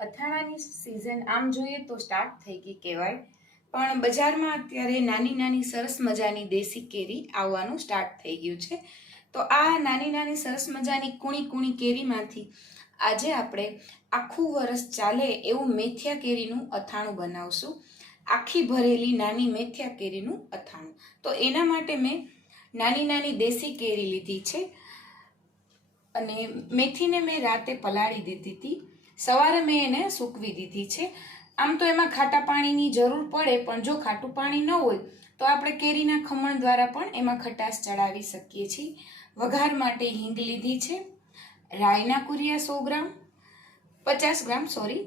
અથાણાની season આમ જોઈએ તો સ્ટાર્ટ થઈ ગઈ કહેવાય. પણ બજારમાં અત્યારે નાની નાની સરસ મજાની દેશી કેરી આવવાનું સ્ટાર્ટ થઈ ગયું છે. તો આ નાની નાની સરસ મજાની કૂણી કૂણી કેરીમાંથી આજે આપણે આખું વરસ ચાલે એવું મેથિયા કેરીનું અથાણું બનાવશું. આખી ભરેલી નાની મેથિયા કેરીનું અથાણું. તો એના માટે મેં નાની નાની દેશી કેરી લીધી છે. અને મેથીને મેં રાતે પલાળી દીધી હતી. સવારે મેં એને સૂકવી દીધી છે. આમ તો એમાં ખાટા પાણીની જરૂર પડે, પણ જો ખાટું પાણી ન હોય, તો આપણે કેરીના ખમણ દ્વારા પણ એમાં ખટાશ ચડાવી શકીએ છીએ. વઘાર માટે હિંગ લીધી છે. રાઈના કુરિયા સો ગ્રામ, પચાસ ગ્રામ સોરી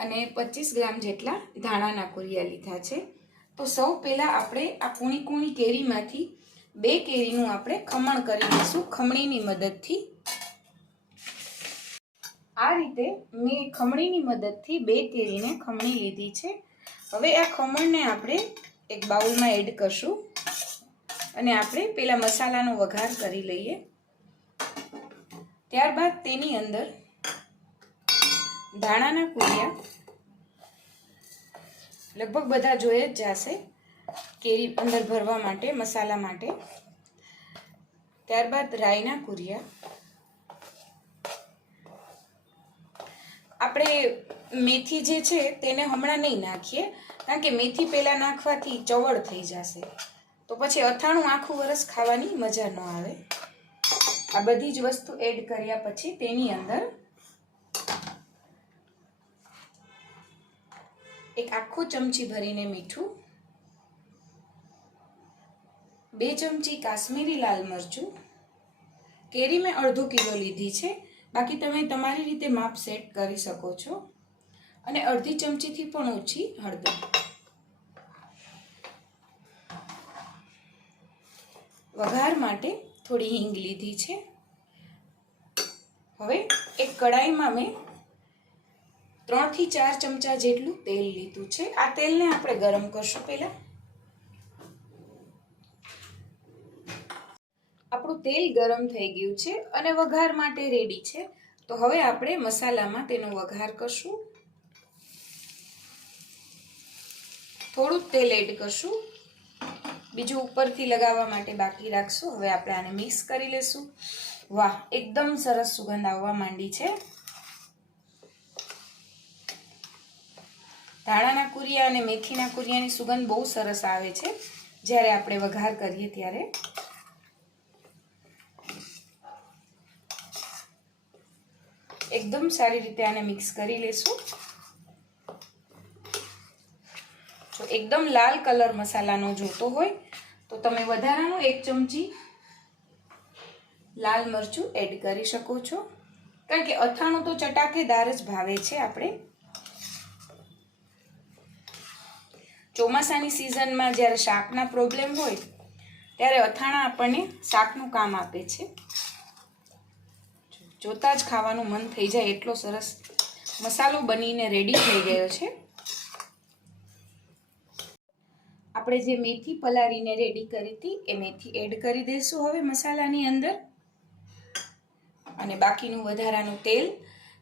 અને પચીસ ગ્રામ જેટલા ધાણાના કુરિયા લીધા છે. તો સૌ પહેલાં આપણે આ કૂણી કૂણી કેરીમાંથી બે કેરીનું આપણે ખમણ કરી લઈશું, ખમણીની મદદથી. આ રીતે મેં ખમણીની મદદથી બે કેરીને ખમણી લીધી છે. હવે આ ખમણને આપણે એક બાઉલમાં એડ કરશું અને આપણે પેલા મસાલાનો વઘાર કરી લઈએ. ત્યારબાદ તેની અંદર ધાણાના કુરિયા, લગભગ બધા જોઈએ જ જશે, કેરી અંદર ભરવા માટે, મસાલા માટે. ત્યારબાદ રાઈના કુરિયા આપણે મેથી જે છે તેને હમણાં નહીં નાખીએ, કારણ કે મેથી પહેલાં નાખવાથી ચવળ થઈ જશે. તો પછી અથાણું આખું વરસ ખાવાની મજા ન આવે. આ બધી જ વસ્તુ એડ કર્યા પછી તેની અંદર એક આખો ચમચી ભરીને મીઠું, બે ચમચી કાશ્મીરી લાલ મરચું, કેરી મેં અડધો કિલો લીધી છે બાકી તમે તમારી રીતે માપ સેટ કરી શકો છો. અને અડધી ચમચીથી પણ ઓછી હળદર. વઘાર માટે થોડી હિંગ લીધી છે. હવે એક કડાઈમાં મેં ત્રણથી ચાર ચમચા જેટલું તેલ લીધું છે. આ તેલને આપણે ગરમ કરશું પહેલાં. આપણું તેલ ગરમ થઈ ગયું છે અને વઘાર માટે રેડી છે. તો હવે આપણે મસાલામાં તેનો વઘાર કરશું. થોડું તેલ એડ કરશું. બીજું ઉપરથી લગાવવા માટે બાકી રાખશું. હવે આપણે આને મિક્સ કરી લેશું. વાહ, એકદમ સરસ સુગંધ આવવા માંડી છે. ધાણાના કુરિયા અને મેથીના કુરિયાની સુગંધ બહુ સરસ આવે છે. જ્યારે આપણે વઘાર કરીએ ત્યારે. એકદમ સારી રીતે આને મિક્સ કરી લેશું. જો એકદમ લાલ કલર મસાલાનો જોતો હોય, તો તમે વધારાનું એક ચમચી લાલ મરચું એડ કરી શકો છો. કારણ કે અથાણું તો ચટાકેદાર જ ભાવે છે આપણે. ચોમાસાની સિઝનમાં જ્યારે શાકના પ્રોબ્લેમ હોય, ત્યારે અથાણા આપણને શાકનું કામ આપે છે. જોતાં જ ખાવાનું મન થઈ જાય એટલો સરસ મસાલો બનીને રેડી થઈ ગયો છે. આપણે જે મેથી પલાળીને રેડી કરી હતી, એ મેથી એડ કરી દઈશું હવે મસાલાની અંદર. અને બાકીનું વધારાનું તેલ,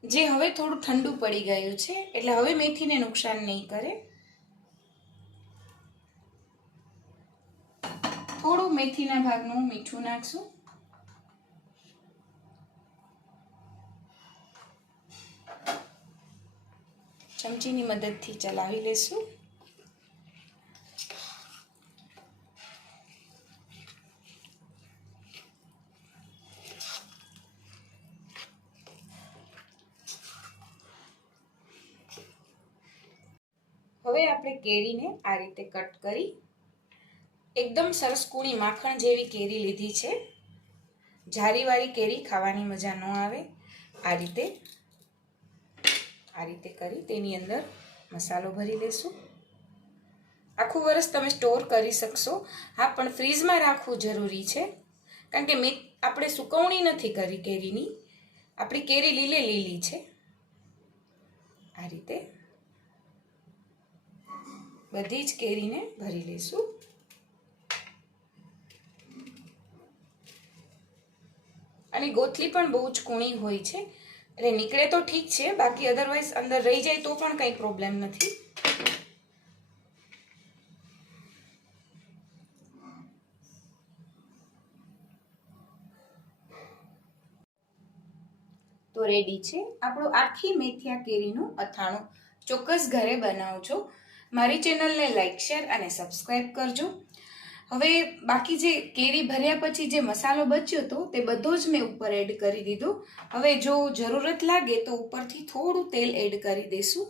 જે હવે થોડું ઠંડુ પડી ગયું છે, એટલે હવે મેથીને નુકસાન નહીં કરે. થોડું મેથીના ભાગનું મીઠું નાખશું. ચમચીની મદદથી ચલાવી લેશું. હવે આપણે કેરીને આ રીતે કટ કરી એકદમ સરસ કૂળી માખણ જેવી કેરી લીધી છે. જારીવાળી કેરી ખાવાની મજા ન આવે. આ રીતે આ રીતે કરી તેની અંદર મસાલો ભરી લેશું. આખું વરસ તમે સ્ટોર કરી શકશો. હા, પણ ફ્રીજમાં રાખવું જરૂરી છે. કારણ કે મેં, આપણે સુકવણી નથી કરી કેરીની. આપણી કેરી લીલે લીલી છે. આ રીતે બધી જ કેરીને ભરી લઈશું અને ગોથલી પણ બહુ જ કૂણી હોય છે. એટલે નીકળે તો ઠીક છે, બાકી અધરવાઇઝ અંદર રહી જાય તો પણ કંઈ પ્રોબ્લેમ નથી. તો રેડી છે. આપણું આખી મેથિયા કેરીનું અથાણું ચોક્કસ ઘરે બનાવજો. મારી ચેનલને લાઇક શેર અને સબસ્ક્રાઈબ કરજો. હવે બાકી જે કેરી ભર્યા પછી જે મસાલો બચ્યો હતો તે બધો જ મેં ઉપર એડ કરી દીધો. હવે જો જરૂરત લાગે તો ઉપરથી થોડું તેલ એડ કરી દઈશું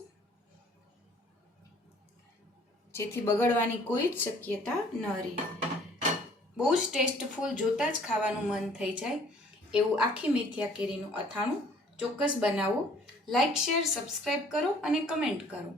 જેથી બગડવાની કોઈ જ શક્યતા ન રહે. બહુ જ ટેસ્ટફુલ જોતાં જ ખાવાનું મન થઈ જાય એવું આખી મેથિયા કેરીનું અથાણું ચોક્કસ બનાવો. લાઈક, શેર સબસ્ક્રાઈબ કરો અને કમેન્ટ કરો.